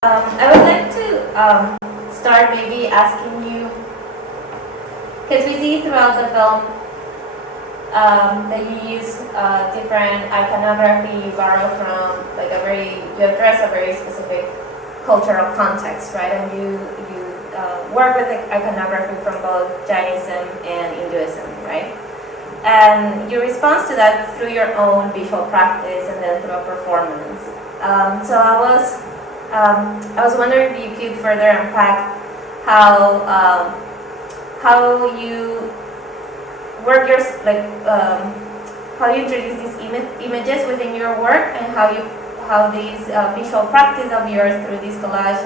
I would like to start maybe asking you, because we see throughout the film that you use different iconography, you borrow from you address a very specific cultural context, right? And you work with iconography from both Jainism and Hinduism, right? And your response to that through your own visual practice and then through a performance. So I was wondering if you could further unpack how you work your how you introduce these images within your work, and how these visual practice of yours through this collage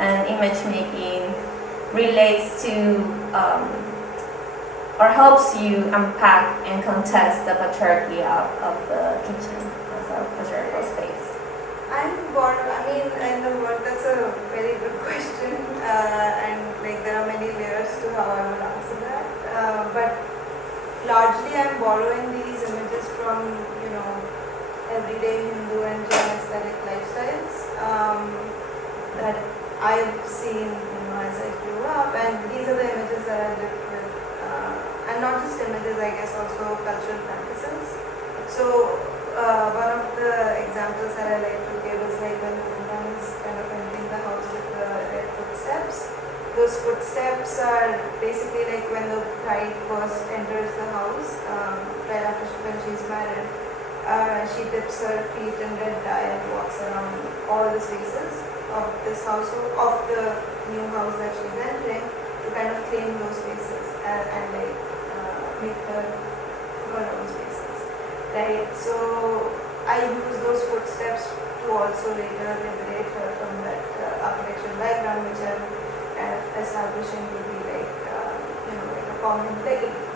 and image making relates to or helps you unpack and contest the patriarchy of the kitchen as a patriarchal space. I'm born, in the work, that's a very good question, and there are many layers to how I would answer that. But largely, I'm borrowing these images from, everyday Hindu and Jain aesthetic lifestyles that I've seen, as I grew up, and these are the images that I lived with, and not just images, I guess, also cultural practices. So. One of the examples that I like to give is when the woman is kind of entering the house with the red footsteps. Those footsteps are basically like when the bride first enters the house, right after when she's married. She dips her feet in red dye and walks around all the spaces of this household, of the new house that she's entering, to kind of claim those spaces and make her own spaces. Right, so I use those footsteps to also later liberate her from that architectural background, which I'm kind of establishing to be like a common,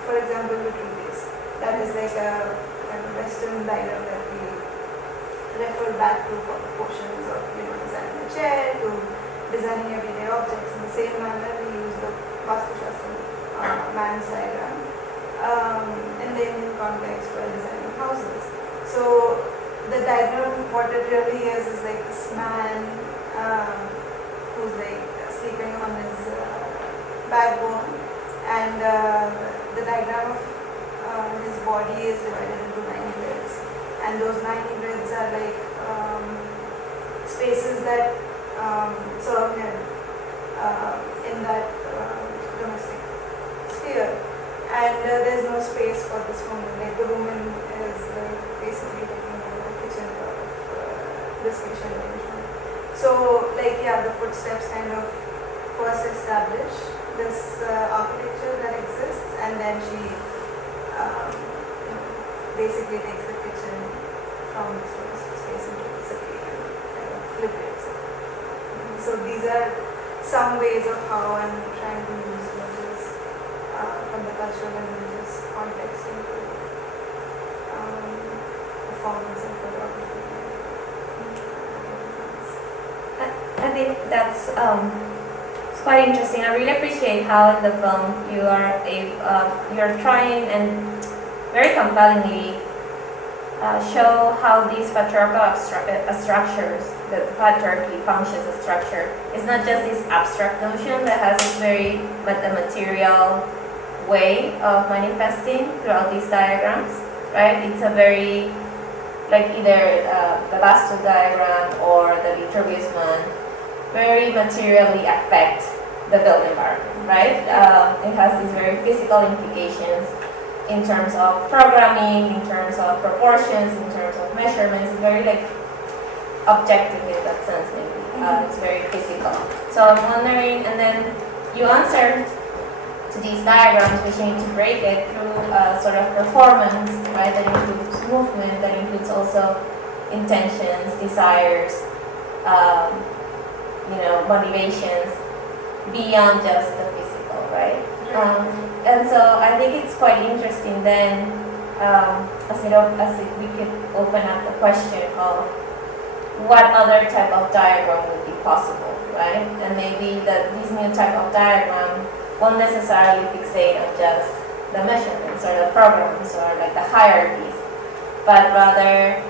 for example, the tree base. That is like a kind of Western diagram that we refer back to for portions of designing a chair, to designing everyday objects. In the same manner, we use the Vastu Shastra man's diagram in the Indian context for designing houses. So the diagram, what it really is like this man who's sleeping on his backbone, and the diagram of his body is divided into 9 grids, and those 9 grids are spaces that serve him in that domestic sphere. And there's no space for this woman. The woman is basically taking over the kitchen part of this kitchen arrangement. So, the footsteps kind of first establish this architecture that exists, and then she basically takes the kitchen from this domestic space into the city and kind of liberates it. So these are some ways of how I'm trying to use images from the cultural and religious context into performance and photography. I think that's it's quite interesting. I really appreciate how in the film you're trying and very compellingly show how these patriarchal structures, the patriarchy functions as structure. It's not just this abstract notion that has this very material way of manifesting throughout these diagrams, right? It's a very, either the Vastu diagram or the Vitruvius man, very materially affect the built environment, right? It has these very physical implications in terms of programming, in terms of proportions, in terms of measurements. It's very objective in that sense, maybe. It's very physical. So I'm wondering, and then you answered to these diagrams, which you need to break it through a sort of performance, right? That includes movement, that includes also intentions, desires, motivations beyond just the physical, right? And so I think it's quite interesting then, as we could open up the question of what other type of diagram would be possible, right? And maybe this new type of diagram won't necessarily fixate on just the measurements or the programs or the hierarchies, but rather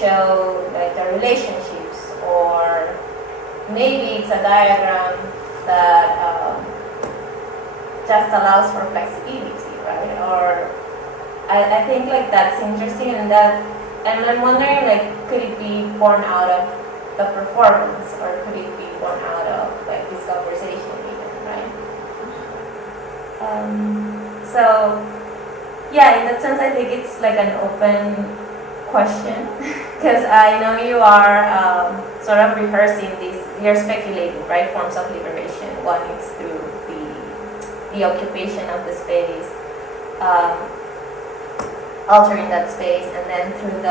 show the relationships or maybe it's a diagram that just allows for flexibility, right? Or I think like that's interesting, and I'm wondering, like, could it be born out of the performance, or could it be born out of like this conversation even, right? So yeah, in that sense, I think it's like an open question, because I know you are sort of rehearsing these, you're speculating, right, forms of liberation. One is through the occupation of the space, altering that space, and then through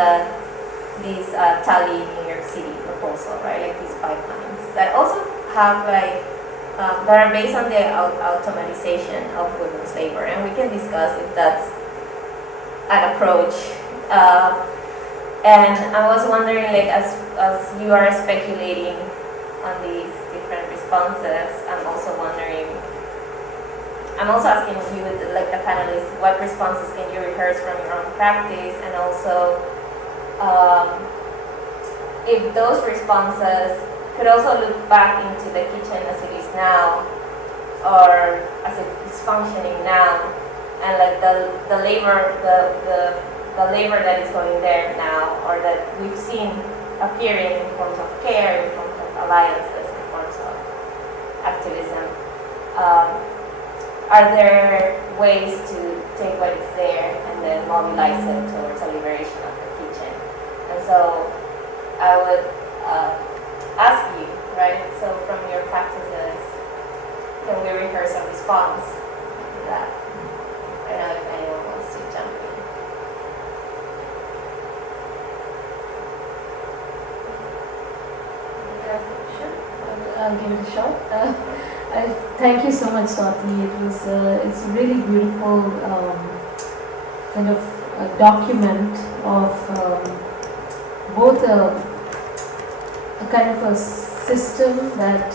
these Tally New York City proposal, right, like these pipelines that also have like that are based on the automatization of women's labor, and we can discuss if that's an approach. And I was wondering, like, as you are speculating on these different responses, I'm also asking you, like the panelists, what responses can you rehearse from your own practice, and also if those responses could also look back into the kitchen as it is now, or as it is functioning now, and like the labor that is going there now, or that we've seen appearing in forms of care, in forms of alliances, in forms of activism. Are there ways to take what is there and then mobilize it towards a liberation of the kitchen? And so I would ask you, right, so from your practices, can we rehearse a response to that? I don't know if anyone wants to jump in. I'll give it a shot. Thank you so much, Swati. It's a really beautiful kind of a document of both a kind of a system that,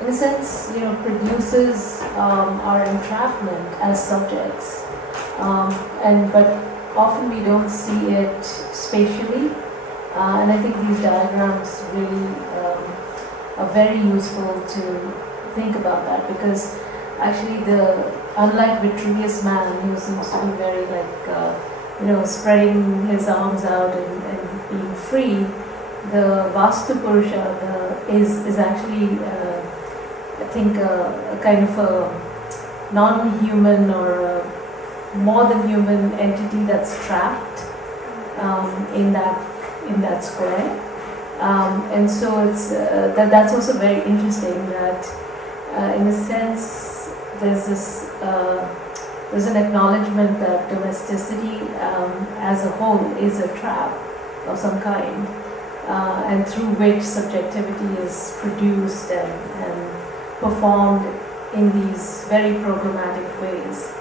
in a sense, produces our entrapment as subjects, but often we don't see it spatially, and I think these diagrams really are very useful to think about that, because actually unlike Vitruvius Man, who seems to be very spreading his arms out and being free, the Vastu Purusha is actually I think a kind of a non-human or a more than human entity that's trapped in that square. And so it's that's also very interesting that in a sense there's an acknowledgement that domesticity as a whole is a trap of some kind, and through which subjectivity is produced and performed in these very programmatic ways.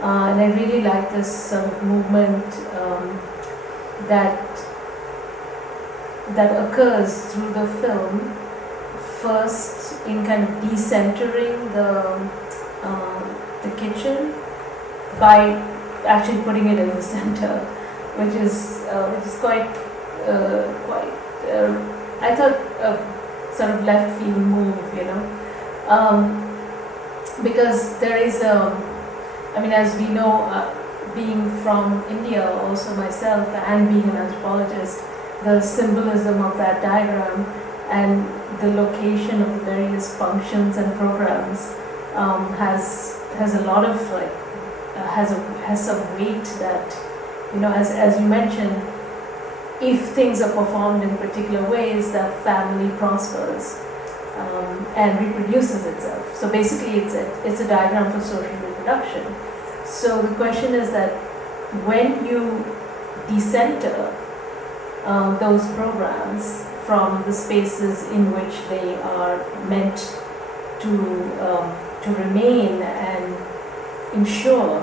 And I really like this sort of movement that occurs through the film, first in kind of decentering the kitchen by actually putting it in the center, which is quite I thought a sort of left field move, because there is as we know, being from India also myself and being an anthropologist, the symbolism of that diagram and the location of the various functions and programs has a lot of has some weight that, as you mentioned, if things are performed in particular ways, the family prospers and reproduces itself. So basically it's a diagram for social reproduction. So the question is that when you decenter those programs from the spaces in which they are meant to remain and ensure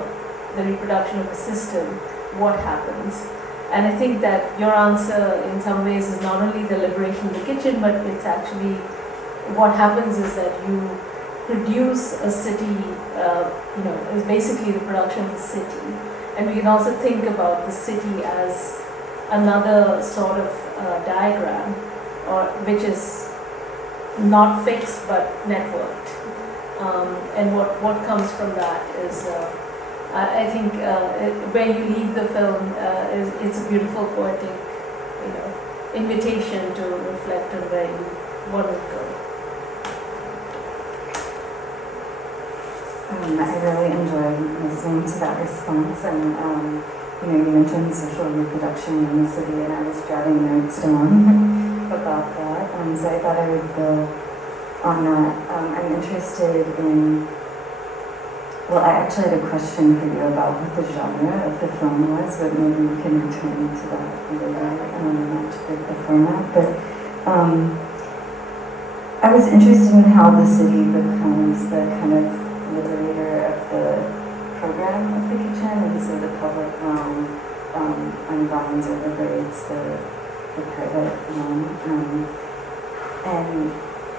the reproduction of the system, what happens? And I think that your answer in some ways is not only the liberation of the kitchen, but it's actually what happens is that you produce a city, is basically the production of the city. And we can also think about the city as another sort of diagram, or which is not fixed but networked. And what comes from that is, I think, where you leave the film, it's a beautiful poetic, invitation to reflect on where you want to go. I really enjoyed listening to that response, and you mentioned social reproduction in the city, and I was jotting notes down about that. So I thought I would go on that. I'm interested in. Well, I actually had a question for you about what the genre of the film was, but maybe we can return to that later, not to break the format. But I was interested in how the city becomes the kind of liberator of the program of the kitchen, and so the public realm unbinds or liberates the private realm.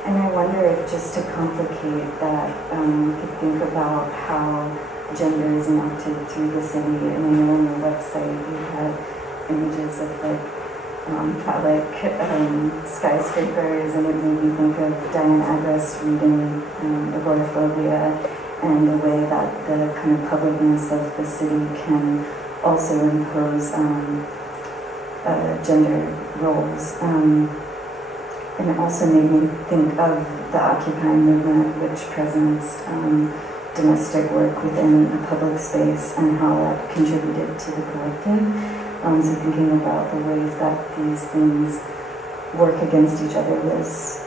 And I wonder if, just to complicate that, we could think about how gender is enacted through the city. And I know on the website you had images of phallic skyscrapers, and it made me think of Diane Agrest reading Agoraphobia, and the way that the kind of publicness of the city can also impose gender roles. And it also made me think of the Occupy movement, which presenced domestic work within a public space and how that contributed to the collective. So thinking about the ways that these things work against each other was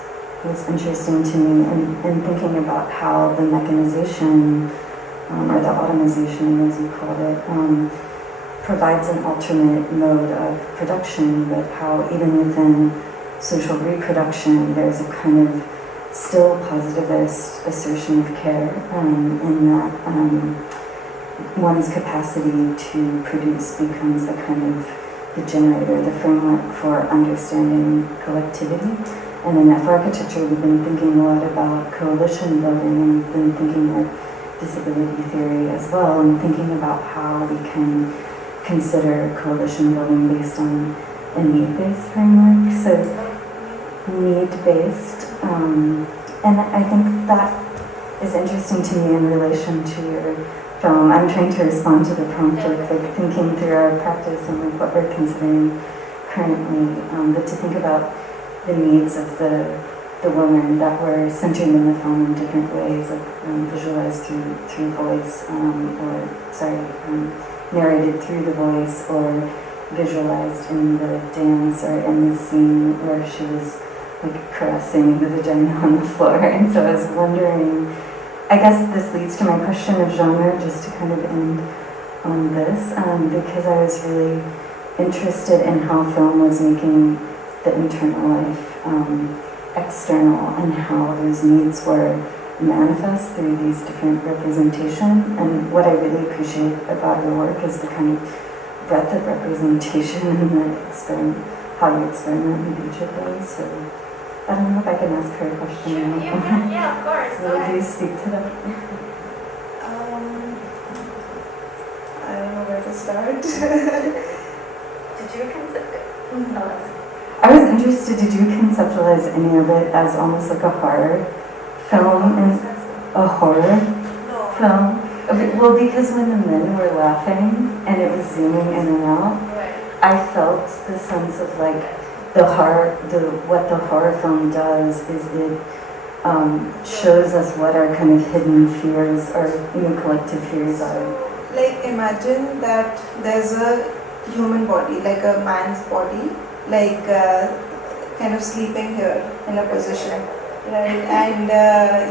interesting to me, and thinking about how the mechanization, or the automation as you called it, provides an alternate mode of production, but how even within social reproduction there's a kind of still positivist assertion of care in that one's capacity to produce becomes the kind of the generator, the framework for understanding collectivity. And in F architecture, we've been thinking a lot about coalition building, and we've been thinking of disability theory as well, and thinking about how we can consider coalition building based on a need-based framework. So need-based, and I think that is interesting to me in relation to your film. I'm trying to respond to the prompt of thinking through our practice and what we're considering currently, but to think about the needs of the woman that were centered in the film in different ways, visualized through voice, narrated through the voice, or visualized in the dance or in the scene where she was caressing the vagina on the floor. And so I was wondering, I guess this leads to my question of genre, just to kind of end on this, because I was really interested in how film was making the internal life external, and how those needs were manifest through these different representation. And what I really appreciate about your work is the kind of breadth of representation and how you experiment with each of those. So I don't know if I can ask her a question. Sure, you can, yeah, of course. Will you speak to that? I don't know where to start. Did you consider? I was interested, did you conceptualize any of it as almost like a horror film? A horror film? Okay, well, because when the men were laughing and it was zooming in and out, Right. I felt the sense of the horror, what the horror film does is it shows us what our kind of hidden fears or collective fears are. Imagine that there's a human body, like a man's body, kind of sleeping here in a position, right? And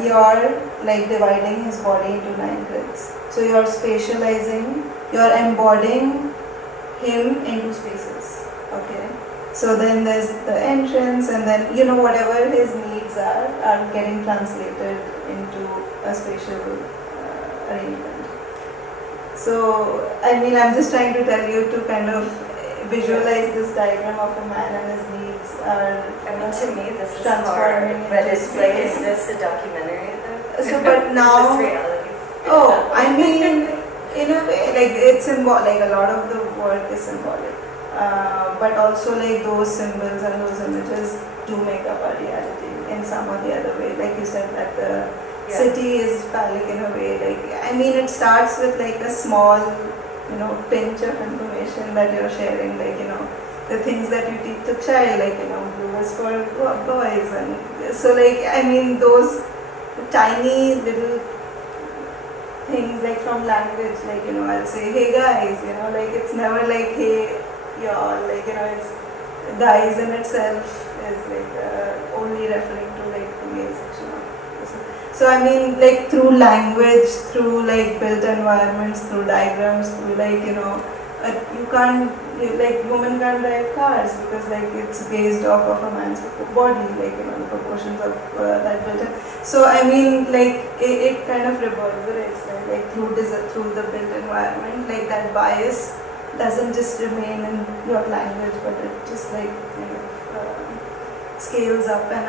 you're dividing his body into 9 grids. So you're spatializing, you're embodying him into spaces, okay? So then there's the entrance, and then whatever his needs are getting translated into a spatial arrangement. So I'm just trying to tell you to kind of visualize this diagram of a man and his needs are. To me, this is transforming hard, but into it's is this a documentary though? So, but now. Is this reality? In a way, it's symbolic. A lot of the work is symbolic, but also those symbols and those images do make up our reality. in some or the other way. Like you said, that the Yeah. city is phallic in a way. Like, I mean, it starts with like a small, pinch of information that you're sharing. Like, the things that you teach a child, like, blue is for boys, and so like, I mean, those tiny little things like from language, like, I'll say, hey guys, like it's never like, hey y'all, like, it's guys in itself is like only referring to like the male section of person. So I mean, like through language, through like built environments, through diagrams, through like, you can't, like women can't drive cars because like it's based off of a man's body, like, the proportions of that built in. So I mean, like it kind of reverberates, right? Like through the built environment, like that bias doesn't just remain in your language, but it just like kind of scales up and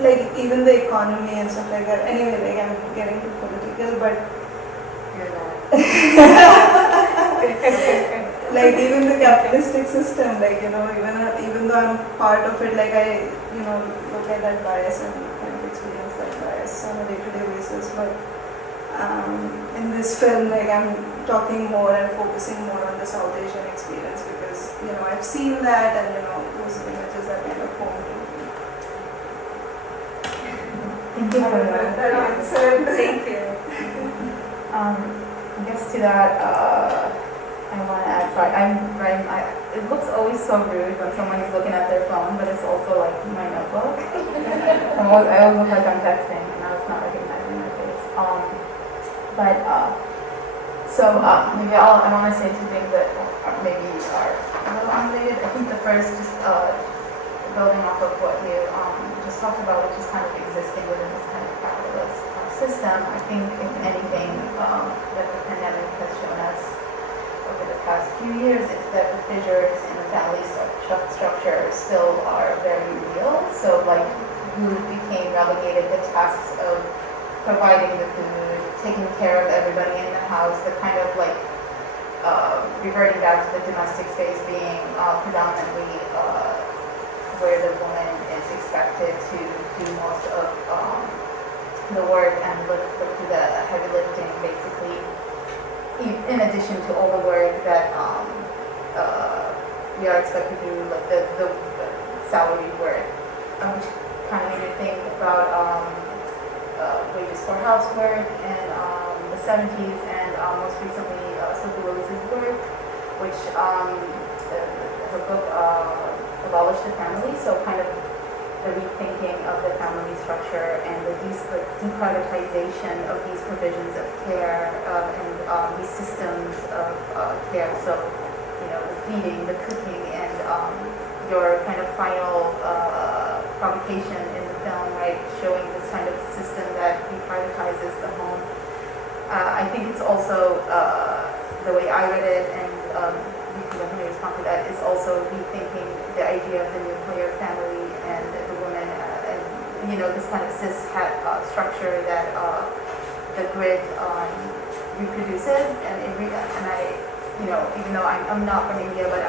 like even the economy and stuff like that. Anyway, like I'm getting too political, but like even the capitalistic system, like even though I'm part of it, like I look at that bias and kind of experience that bias on a day-to-day basis. But in this film, like I'm talking more and focusing more on the South Asian experience because I've seen that, and those images are kind of home to me. Thank you for That answered. Thank you. I guess to that, I want to add, it looks always so rude when someone is looking at their phone, but it's also like my notebook. I always look like I'm texting, and now it's not recognizing my face. Maybe I want to say two things that maybe are a little unrelated. I think the first, just building off of what you just talked about, which is kind of existing within this kind of capitalist system. I think, if anything, that the pandemic has shown us over the past few years is that the fissures in the family structure still are very real. So, like, who became relegated the tasks of providing the food, taking care of everybody in the house, the kind of like reverting back to the domestic space being predominantly where the woman is expected to do most of the work and do the heavy lifting, basically, in addition to all the work that we are expected to do, like the salaried work, which kind of made me think about wages for housework in the 70s, and most recently Sophie Willis's work, which her book abolished the family, so kind of the rethinking of the family structure and the deprivatization of these provisions of care and these systems of care. So, the feeding, the cooking, and your kind of final provocation in the film, right, showing this kind of system that deprivatizes the home. I think it's also, the way I read it, and you can definitely respond to that, is also rethinking the idea of the nuclear family and the woman, and this kind of cis-het structure that the grid reproduces, and I, even though I'm not from India, but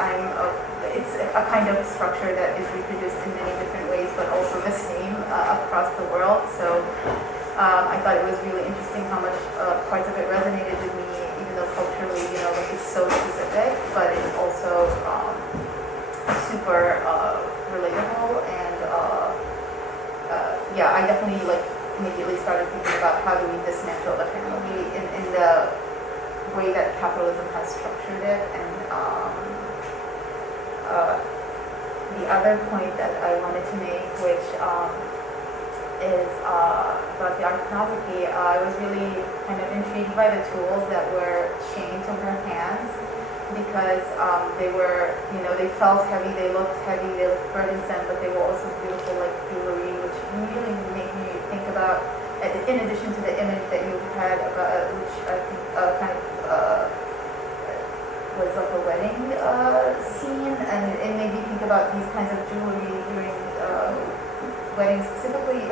it's a kind of structure that is reproduced in many different ways, but also the same across the world. So I thought it was really interesting how much parts of it resonated with me, even though culturally, like it's so specific, but it's also super relatable. And I definitely immediately started thinking about how do we dismantle the family in the way that capitalism has structured it. And the other point that I wanted to make, which is about the iconography. I was really kind of intrigued by the tools that were chained to her hands, because they were, they felt heavy, they looked heavy, they looked burdensome, but they were also beautiful, like jewelry, which really made me think about, in addition to the image that you had about, which I think kind of was like a wedding scene, and it made me think about these kinds of jewelry during weddings, specifically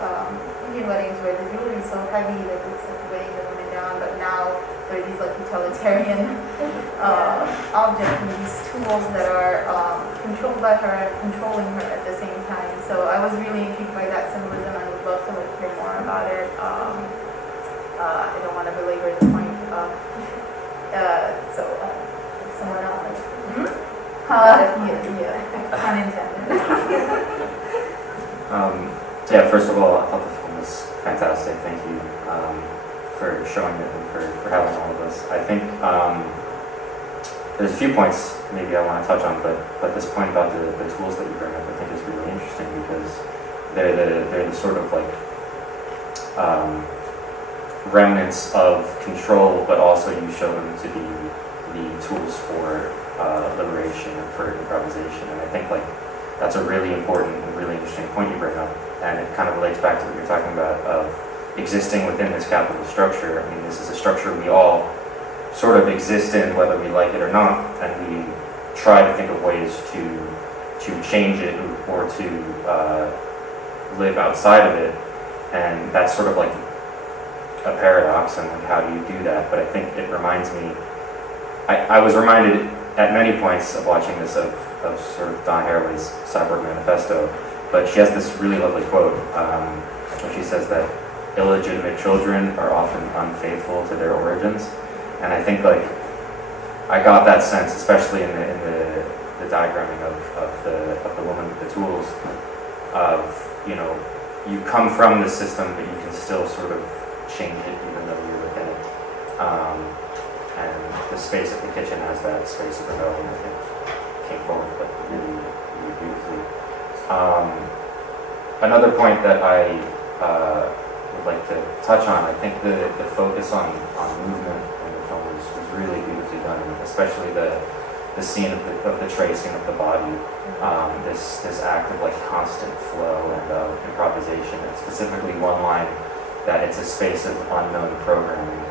Indian weddings, where the jewelry is so heavy that it's like weighing the women down, but now there are these like utilitarian objects and these tools that are controlled by her and controlling her at the same time. So I was really intrigued by that symbolism and would love to hear more about it. I don't want to belabor the point. Someone else. Yeah, unintended. Yeah, first of all, I thought the film was fantastic. Thank you for showing it and for having all of us. I think there's a few points maybe I want to touch on, but this point about the tools that you bring up I think is really interesting because they're the sort of like remnants of control, but also you show them to be the tools for liberation and for improvisation. And I think like that's a really important and really interesting point you bring up, and it kind of relates back to what you're talking about of existing within this capital structure. I mean, this is a structure we all sort of exist in, whether we like it or not, and we try to think of ways to change it or to live outside of it, and that's sort of like a paradox, and like how do you do that? But I think it reminds me, I was reminded at many points of watching this of sort of Donna Haraway's Cyborg Manifesto, but she has this really lovely quote where she says that illegitimate children are often unfaithful to their origins. And I think like I got that sense, especially in the diagramming of the woman with the tools, of, you know, you come from the system, but you can still sort of change it even though you're within it. And the space at the kitchen has that space of rebellion, I think, came forward, but really, really beautifully. Another point that I would like to touch on, I think the focus on movement in the film was really beautifully done, especially the scene of the tracing of the body, this act of like constant flow and of improvisation, and specifically one line that it's a space of unknown programming.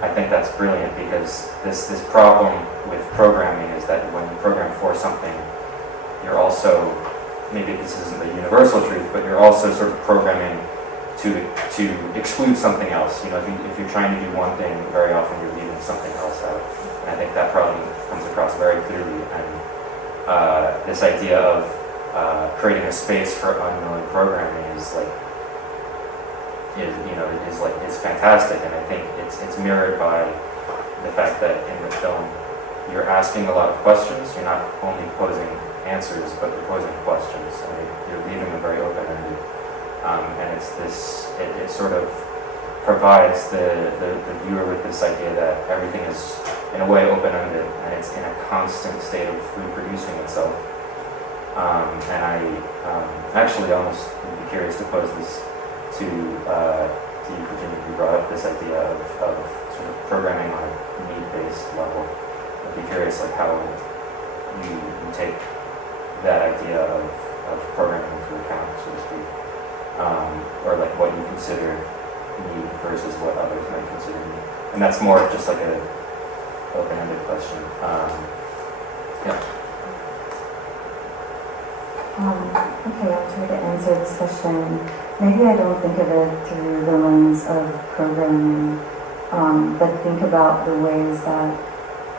I think that's brilliant because this problem with programming is that when you program for something, you're also, maybe this isn't the universal truth, but you're also sort of programming to exclude something else. You know, if you're trying to do one thing, very often you're leaving something else out. And I think that problem comes across very clearly. And this idea of creating a space for unknown programming is fantastic. And I think it's mirrored by the fact that in the film you're asking a lot of questions. You're not only posing answers, but you're posing questions, and you're leaving them very open-ended. And it's this, it sort of provides the viewer with this idea that everything is, in a way, open-ended, and it's in a constant state of reproducing itself. And I actually almost would be curious to pose this to you, Virginia, who brought up this idea of sort of programming on a need-based level. I'd be curious, like, how you take that idea of programming into account, so to speak, or like what you consider need versus what others might consider need. And that's more just like a open-ended question. Yeah. Okay, I'll try to answer this question. Maybe I don't think of it through the lens of programming, but think about the ways that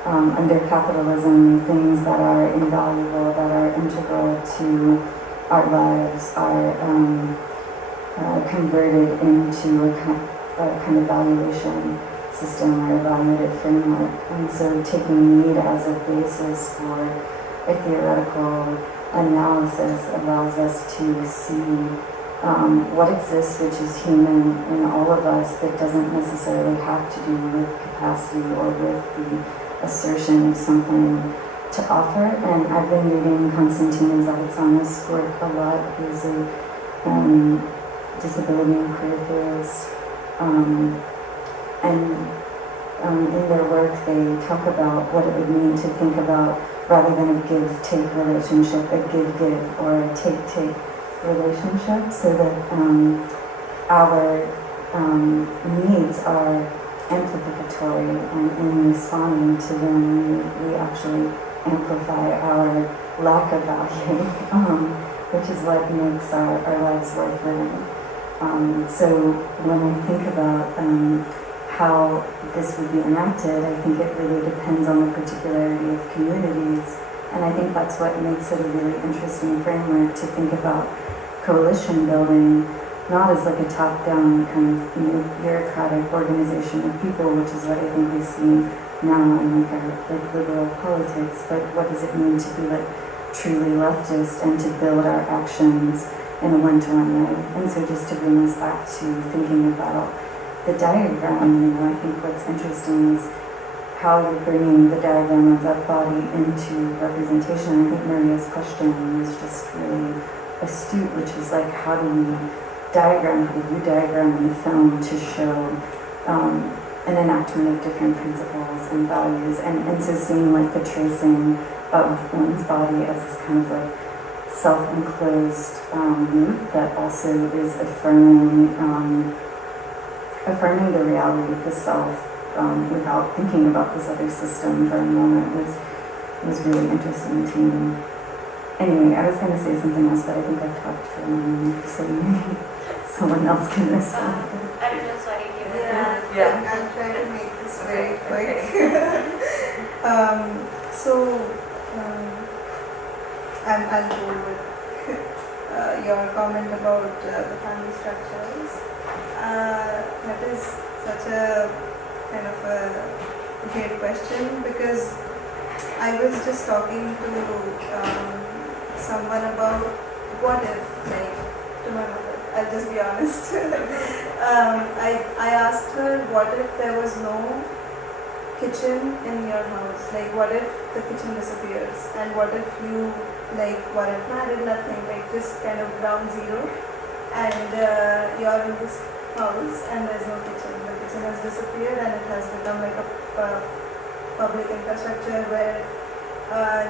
under capitalism, things that are invaluable, that are integral to our lives are converted into a kind of valuation system or evaluative framework. And so taking need as a basis for a theoretical analysis allows us to see what exists, which is human in all of us, that doesn't necessarily have to do with capacity or with the assertion of something to offer. And I've been reading Konstantina Zavitsana's work a lot, who's a disability and queer theorist. In their work, they talk about what it would mean to think about, rather than a give-take relationship, a give-give or a take-take relationship, so that our needs are amplificatory, and in responding to them, we actually amplify our lack of value, which is what makes our lives worth living. So when I think about how this would be enacted, I think it really depends on the particularity of communities And I think that's what makes it a really interesting framework to think about coalition building, not as like a top-down kind of bureaucratic organization of people, which is what I think we see now in like our like liberal politics, but what does it mean to be like truly leftist and to build our actions in a one-to-one way. And so just to bring us back to thinking about the diagram, I think what's interesting is how you're bringing the diagram of that body into representation. I think Maria's question was just really astute, which is like, how do you diagram in the film to show an enactment of different principles and values, and so seeing like the tracing of one's body as this kind of like self-enclosed loop that also is affirming the reality of the self without thinking about this other system for a moment was really interesting to me. Anyway, I was going to say something else, but I think I've talked for a moment, so maybe someone else can respond. I don't know, sorry, give it I'll try to make this very quick. I'll go with your comment about the family structures. That is such a kind of a great question, because I was just talking to someone about what if, like, to my mother. I'll just be honest. I asked her, what if there was no kitchen in your house? Like, what if the kitchen disappears? And what if you, like, weren't married, nothing, like, just kind of ground zero? And you're in this house and there's no kitchen. The kitchen has disappeared and it has become like a public infrastructure where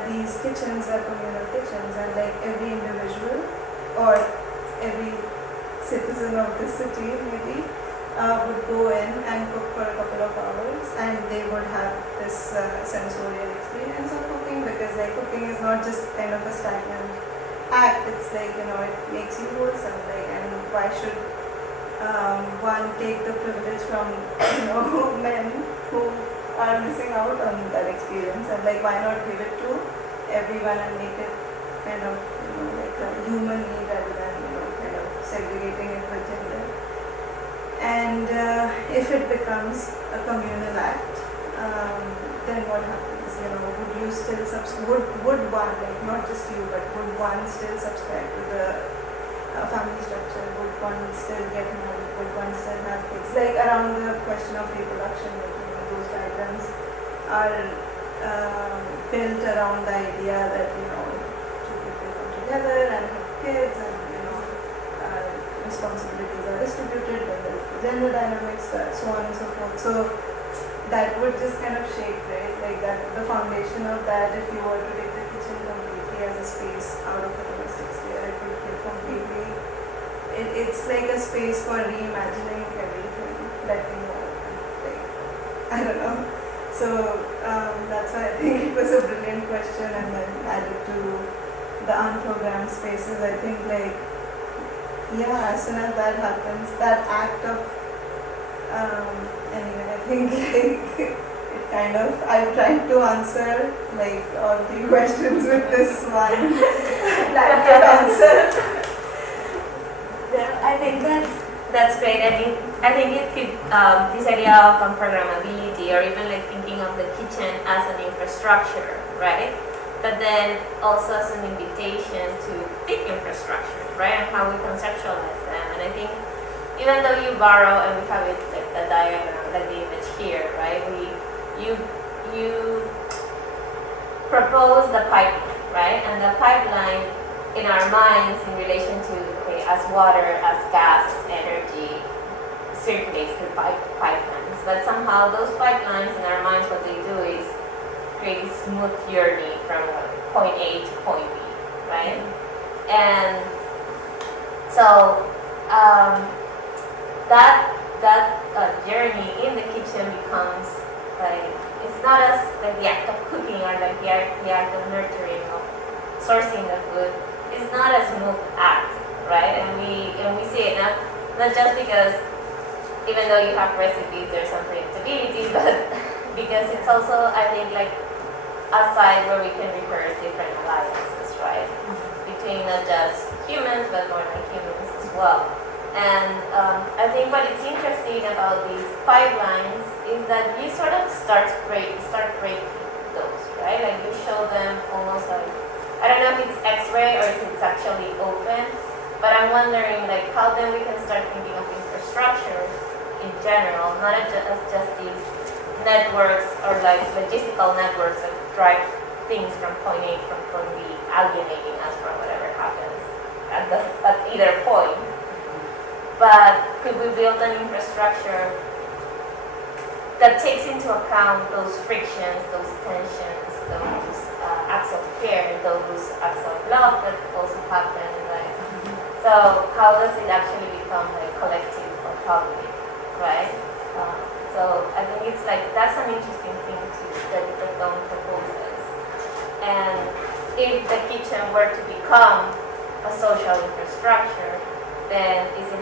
these kitchens are communal kitchens, and like every individual or every citizen of the city maybe would go in and cook for a couple of hours, and they would have this sensorial experience of cooking, because like cooking is not just kind of a stagnant act, it's like, it makes you wholesome, like, and why should one take the privilege from men who are missing out on that experience, and like why not give it to everyone and make it kind of like a human need rather than kind of segregating it with gender. And if it becomes a communal act, then what happens? Would you still would one, like not just you, but would one still subscribe to the family structure? Would one still get married? Would one still have kids? Like around the question of reproduction, those diagrams are built around the idea that two people come together and have kids, and responsibilities are distributed, but there's the gender dynamics, so on and so forth. So that would just kind of shake, right? Like that, the foundation of that, if you were to take the kitchen completely as a space out of a domestic sphere, it would get completely. It's like a space for reimagining everything that we know. Like, I don't know. So that's why I think it was a brilliant question, and then added to the unprogrammed spaces. I think as soon as that happens, that act of anyway, I think it kind of, I've tried to answer like all three questions with this one blanket answer. I think that's great. I think it could this idea of programmability, or even like thinking of the kitchen as an infrastructure, right? But then also as an invitation to think infrastructure, right? And how we conceptualize them. And I think even though you borrow, and we have it like the diagram, like the image here, right? You propose the pipeline, right? And the pipeline in our minds in relation to as water, as gas, as energy circulates through pipelines. But somehow those pipelines in our minds, what they do is create a smooth journey from point A to point B, right? And so that journey in the kitchen becomes like, it's not as like the act of cooking or like the act of nurturing, of sourcing the food. It's not a smooth act, right? And we see it not just because even though you have recipes, there's some predictability, but because it's also, I think, like a side where we can rehearse different alliances, right? Between not just humans, but more than humans as well. And I think what is interesting about these pipelines is that you sort of start breaking those, right? Like you show them almost like, I don't know if it's X-ray or if it's actually open, but I'm wondering like how then we can start thinking of infrastructure in general, not as just these networks or like logistical networks that drive things from point A from point B, alienating us from whatever happens at either point. But could we build an infrastructure that takes into account those frictions, those tensions, those acts of care, those acts of love that also happen, right? So how does it actually become like collective or public, right? So I think it's like, that's an interesting thing to that the film proposes. And if the kitchen were to become a social infrastructure, then it would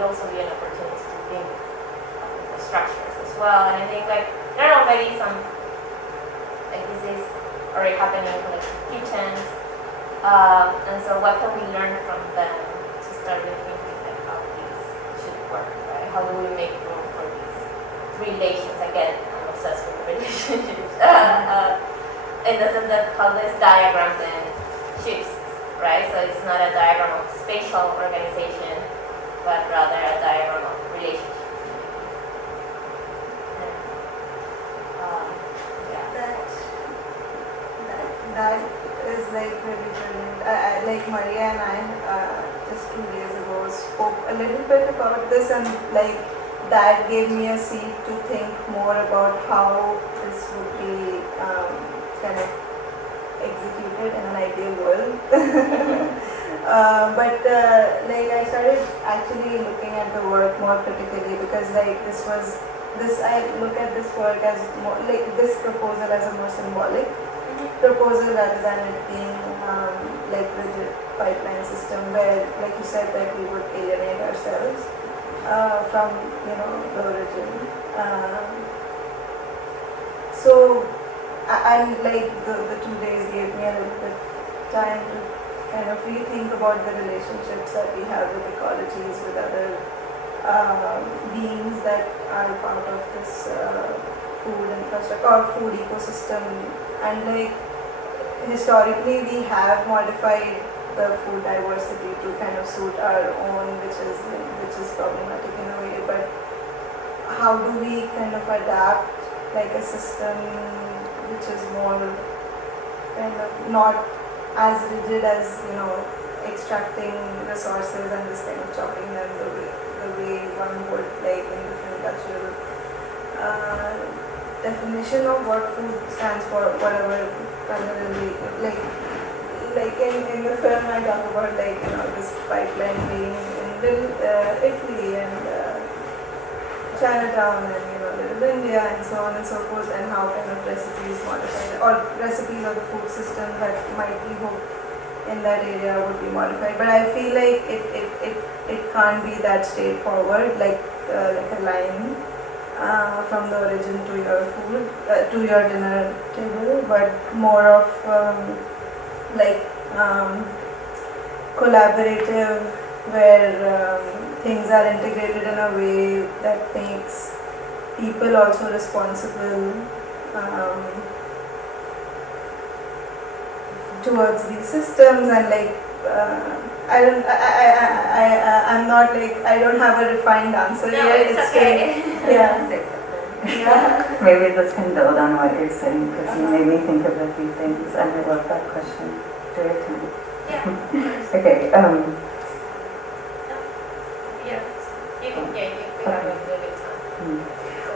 also be an opportunity to think of infrastructures as well. And I think like there are already some, like this is already happening in like kitchens. And so what can we learn from them to start rethinking like how these should work, right? How do we make room for these relations? Again, I'm obsessed with relationships. In the sense that how this diagram then shifts, right? So it's not a diagram of spatial organization, but rather a diagram of relationship. That is like really brilliant. Like Maria and I just 2 days ago spoke a little bit about this, and like that gave me a seed to think more about how this would be kind of executed in an ideal world. But like I started actually looking at the work more critically, because like I look at this work as more like this proposal as a more symbolic proposal rather than it being like rigid pipeline system where, like you said, that we would alienate ourselves from the origin. So and like the 2 days gave me a little bit time to kind of rethink about the relationships that we have with ecologies, with other beings that are part of this food infrastructure or food ecosystem. And like historically we have modified the food diversity to kind of suit our own, which is problematic in a way. But how do we kind of adapt like a system which is more kind of not as rigid as extracting resources and just kind of chopping them the way one would like in different cultural definition of what food stands for, whatever primarily like in the film I talk about like this pipeline being in Italy and Chinatown and Little India and so on and so forth, and how kind of recipes modified or recipes of the food system that might be hooked in that area would be modified. But I feel like it can't be that straightforward, like a line from the origin to your food, to your dinner table, but more of collaborative, where things are integrated in a way that makes people also responsible towards these systems. And like I'm not like, I don't have a refined answer yet. It's okay. Yeah. Maybe this can build on what you're saying, because you made me think of a few things, and I love that question. Do you have time? Yeah. Okay. You have a little bit time.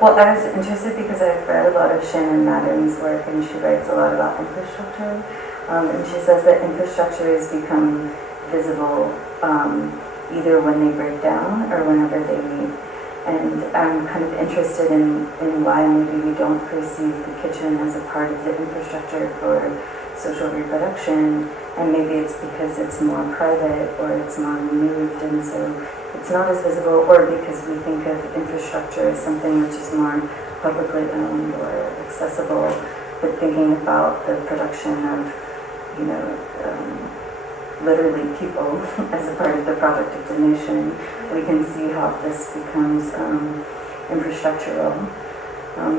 Well, I was interested because I've read a lot of Shannon Madden's work, and she writes a lot about infrastructure. And she says that infrastructures become visible either when they break down or whenever they meet. And I'm kind of interested in why maybe we don't perceive the kitchen as a part of the infrastructure for social reproduction, and maybe it's because it's more private or it's more removed, and so it's not as visible, or because we think of infrastructure as something which is more publicly owned or accessible. but thinking about the production of, you know, literally people as a part of the product of the nation, we can see how this becomes infrastructural.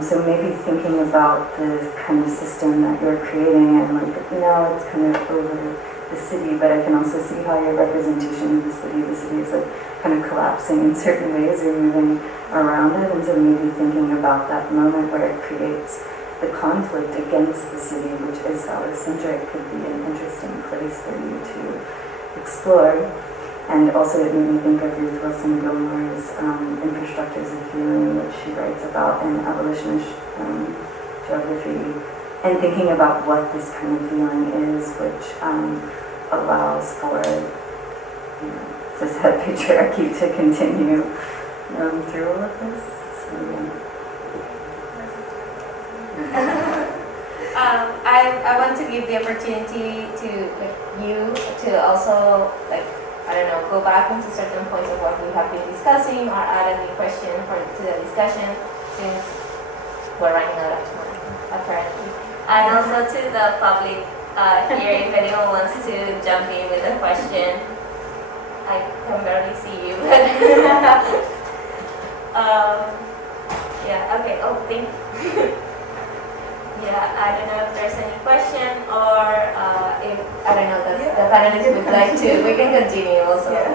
So maybe thinking about the kind of system that you're creating, and like now it's kind of over the city, but I can also see how your representation of the city is like kind of collapsing in certain ways, you're moving around it, and so maybe thinking about that moment where it creates the conflict against the city, which is allocentric, could be an interesting place for you to explore. And also it made me think of Ruth Wilson Gilmore's Infrastructures of Feeling, which she writes about in abolitionist geography, and thinking about what this kind of feeling is, which allows for, you know, cishet patriarchy to continue through all of this. So, I want to give the opportunity to you to also I don't know, go back into certain points of what we have been discussing, or add a new question to the discussion, since we're running out of time apparently. And also to the public here, if anyone wants to jump in with a question. I can barely see you, but yeah, okay. Oh, thank you. Yeah, I don't know if there's any question, or if, I don't know, the panelists would like to, we can continue also. Yeah.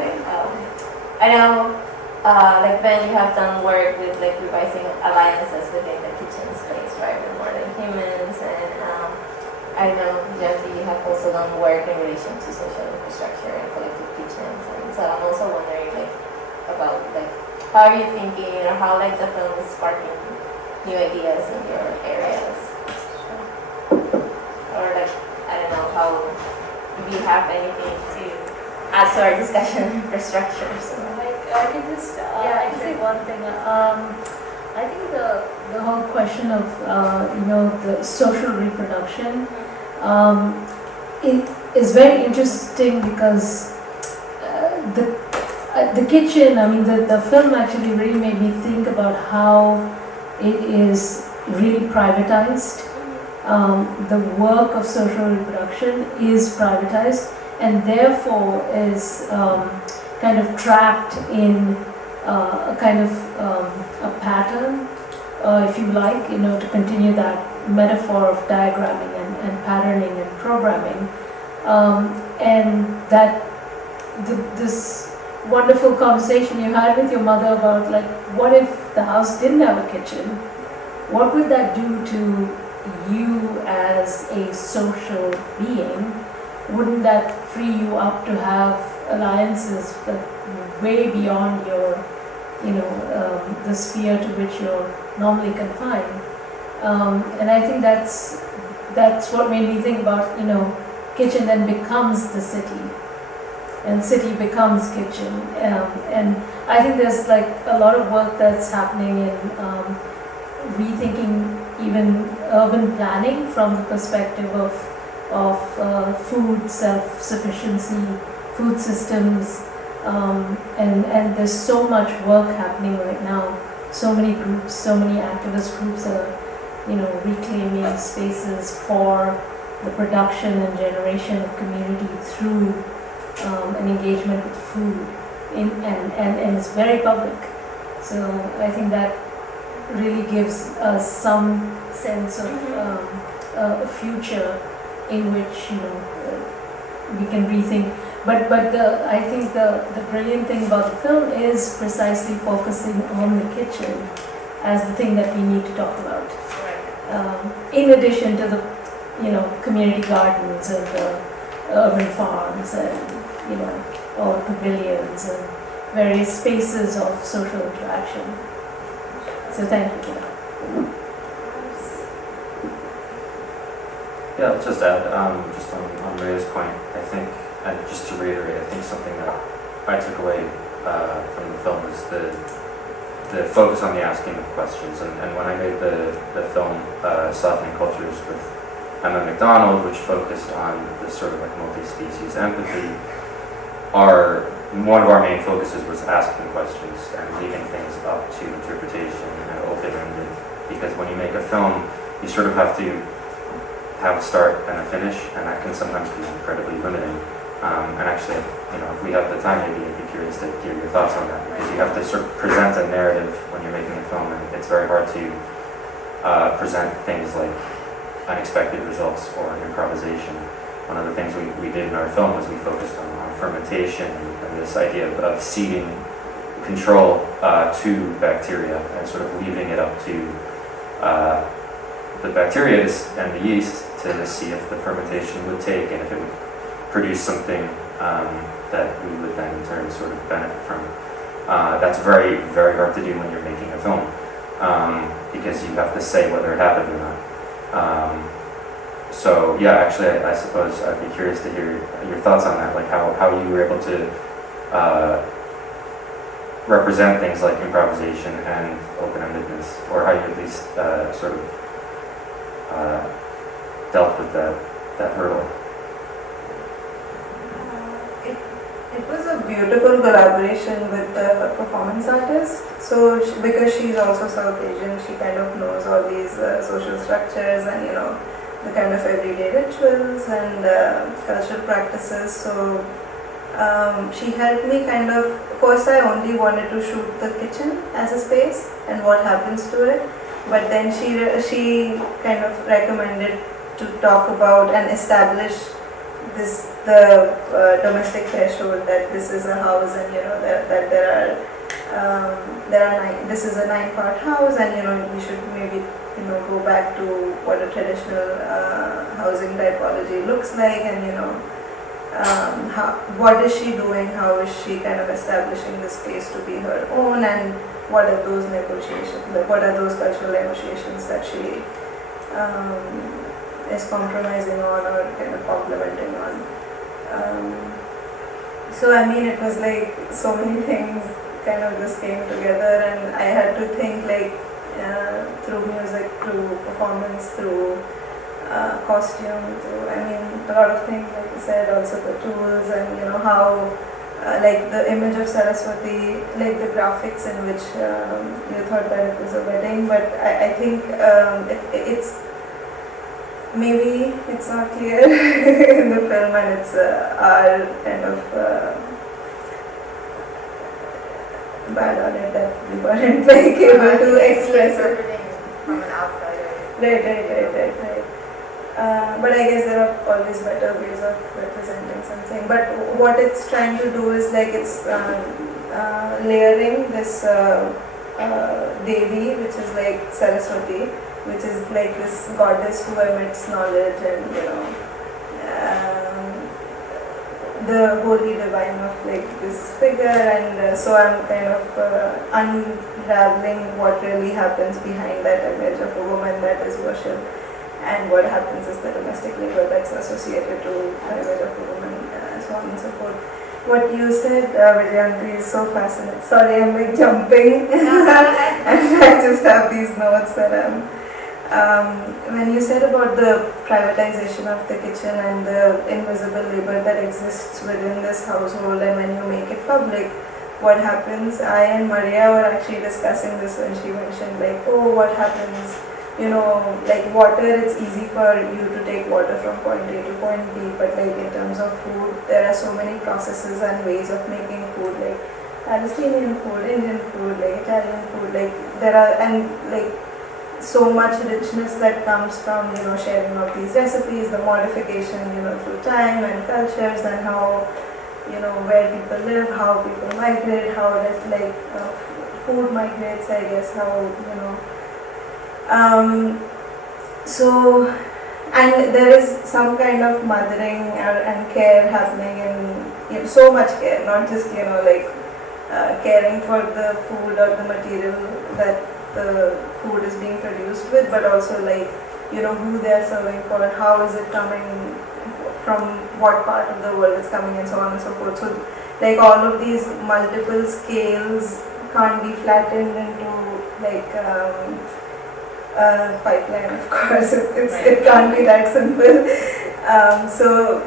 I know, like Ben, you have done work with revising alliances within the kitchen space, right, with More Than Humans, and I know, Vyjayanthi, you have also done work in relation to social infrastructure and collective kitchens, and so I'm also wondering about how are you thinking, or how the film is sparking new ideas in your areas? Or I don't know, how, if you have anything to add to our discussion on infrastructure. So. I can just say one thing. I think the whole question of the social reproduction it is very interesting, because the kitchen. I mean, the film actually really made me think about how it is really privatized. The work of social reproduction is privatized, and therefore is kind of trapped in a kind of a pattern, if you like, to continue that metaphor of diagramming and patterning and programming, and that this wonderful conversation you had with your mother about what if the house didn't have a kitchen? What would that do to you as a social being? Wouldn't that free you up to have alliances way beyond your, the sphere to which you're normally confined? And I think that's what made me think about, kitchen then becomes the city, and city becomes kitchen. And I think there's a lot of work that's happening in rethinking even urban planning from the perspective of food self-sufficiency, food systems, and there's so much work happening right now. So many groups, so many activist groups are, reclaiming spaces for the production and generation of community through an engagement with food, and it's very public. So I think that really gives us some sense of a future in which we can rethink. But I think the brilliant thing about the film is precisely focusing on the kitchen as the thing that we need to talk about. In addition to the community gardens and the urban farms and all pavilions and various spaces of social interaction. So thank you for that. Yeah, I'll just add, just on Rhea's point, I think, and just to reiterate, I think something that I took away from the film is the focus on the asking of questions. And when I made the film Softening Cultures with Emma McDonald, which focused on this sort of multi-species empathy, one of our main focuses was asking questions and leaving things up to interpretation and open-ended. Because when you make a film, you sort of have to have a start and a finish, and that can sometimes be incredibly limiting. And actually, if we have the time, maybe I'd be curious to hear your thoughts on that, because you have to sort of present a narrative when you're making a film, and it's very hard to present things like unexpected results or improvisation. One of the things we did in our film was we focused on fermentation and this idea of ceding control to bacteria and sort of leaving it up to the bacteria and the yeast to see if the fermentation would take and if it would produce something that we would then in turn sort of benefit from. That's very, very hard to do when you're making a film because you have to say whether it happened or not. So yeah, actually, I suppose I'd be curious to hear your thoughts on that, like how you were able to represent things like improvisation and open-endedness, or how you at least sort of dealt with that hurdle. It was a beautiful collaboration with the performance artist. So because she's also South Asian, she kind of knows all these social structures and the kind of everyday rituals and cultural practices. So she helped me kind of. First, I only wanted to shoot the kitchen as a space and what happens to it. But then she kind of recommended to talk about and establish the domestic threshold, that this is a house and that there are this is a 9-part house, and we should maybe go back to what a traditional housing typology looks like, and what is she doing, how is she kind of establishing the space to be her own, and what are those negotiations, what are those cultural negotiations that she is compromising on or kind of complimenting on. So I mean, it was like so many things kind of just came together, and I had to think like through music, through performance, through costume, through a lot of things, like you said, also the tools, and how like the image of Saraswati, like the graphics in which you thought that it was a wedding, but I think it's maybe it's not clear in the film, and it's our kind of bad on it that we weren't like able to express it from an outsider. Right. But I guess there are always better ways of representing something. But what it's trying to do is like it's layering this Devi, which is like Saraswati, which is like this goddess who emits knowledge and the holy divine of like this figure, and so I'm kind of unraveling what really happens behind that image of a woman that is worshipped, and what happens is the domestic labor that's associated to the image of a woman, so on and so forth. What you said, Vyjayanthi, is so fascinating. Sorry, I'm like jumping and I just have these notes that when you said about the privatization of the kitchen and the invisible labor that exists within this household, and when you make it public, what happens? I and Maria were actually discussing this when she mentioned like, oh, what happens, like water, it's easy for you to take water from point A to point B, but like in terms of food, there are so many processes and ways of making food, like Palestinian food, Indian food, like Italian food, like there are, and like so much richness that comes from sharing of these recipes, the modification through time and cultures, and how where people live, how people migrate, how food migrates, I guess, how so, and there is some kind of mothering and care happening, and so much care, not just caring for the food or the material that the food is being produced with, but also who they are serving for, how is it coming, from what part of the world it's coming, and so on and so forth. So like all of these multiple scales can't be flattened into pipeline, of course. It can't be that simple. So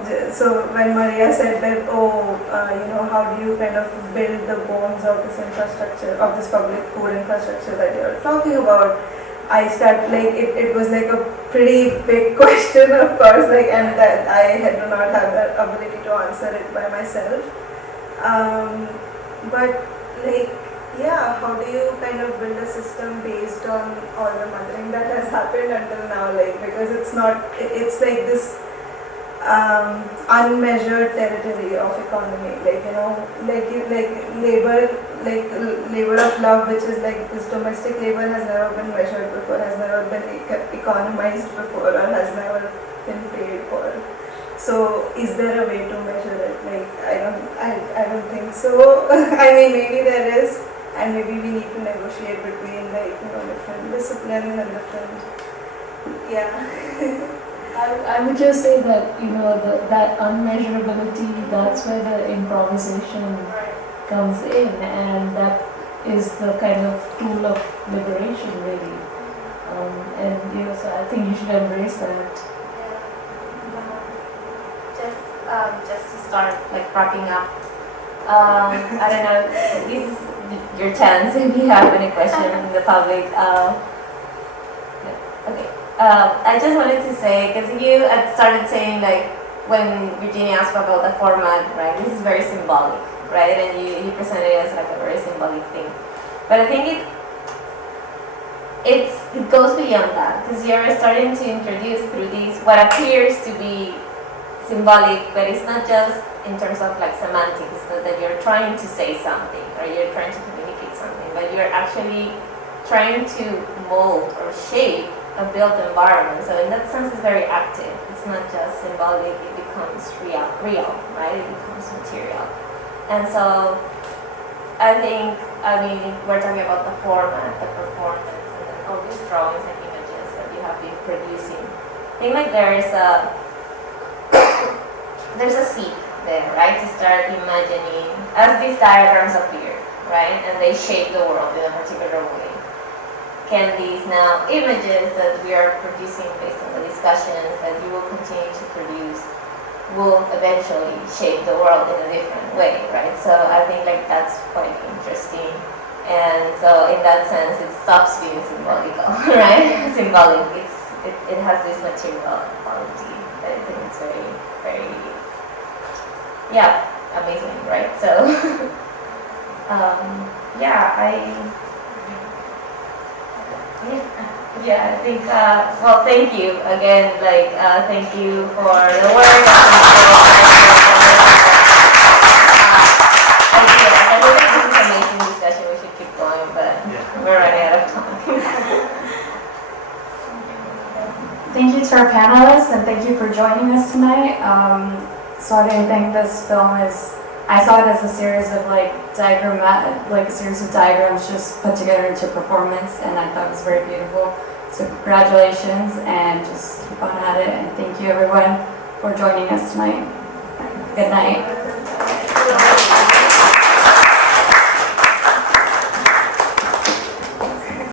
when Maria said that, how do you kind of build the bones of this infrastructure, of this public food infrastructure that you're talking about, I started like it was like a pretty big question, of course, like, and that I do not have the ability to answer it by myself. But like, yeah, how do you kind of build a system based on all the mothering that has happened until now? Like, because it's not, it's like this unmeasured territory of economy, like, you know, like labor of love, which is like this domestic labor has never been measured before, has never been economized before, or has never been paid for. So is there a way to measure it? Like, I don't think so. I mean, maybe there is, and maybe we need to negotiate between, like, you know, different disciplines and different, yeah. I would just say that, you know, that unmeasurability, that's where the improvisation comes in, and that is the kind of tool of liberation, really. And you know, so I think you should embrace that. Just to start like wrapping up. I don't know. This is your chance if you have any question in the public. Okay. I just wanted to say, because you had started saying, like, when Virginia asked about the format, right, this is very symbolic, right, and you presented it as like a very symbolic thing. But I think it goes beyond that, because you're starting to introduce through these what appears to be symbolic, but it's not just in terms of like semantics, that you're trying to say something, or you're trying to communicate something, but you're actually trying to mold or shape a built environment. So in that sense, it's very active. It's not just symbolic, it becomes real, right? It becomes material. And so I think, we're talking about the format, the performance, and then all these drawings and images that you have been producing. I think like there's a seed there, right? To start imagining as these diagrams appear, right? And they shape the world in a particular way. Can these now images that we are producing based on the discussions that you will continue to produce will eventually shape the world in a different way, right? So I think like that's quite interesting. And so in that sense, it stops being symbolical, right? Symbolic. It has this material quality that I think it's very, very, amazing, right? So I think, well, thank you again, thank you for the work. I think this is an amazing discussion, we should keep going, but we're running out of time. Thank you to our panelists, and thank you for joining us tonight. So I think this film I saw it as a series of a series of diagrams just put together into performance, and I thought it was very beautiful. So congratulations, and just keep on at it, and thank you everyone for joining us tonight. Good night.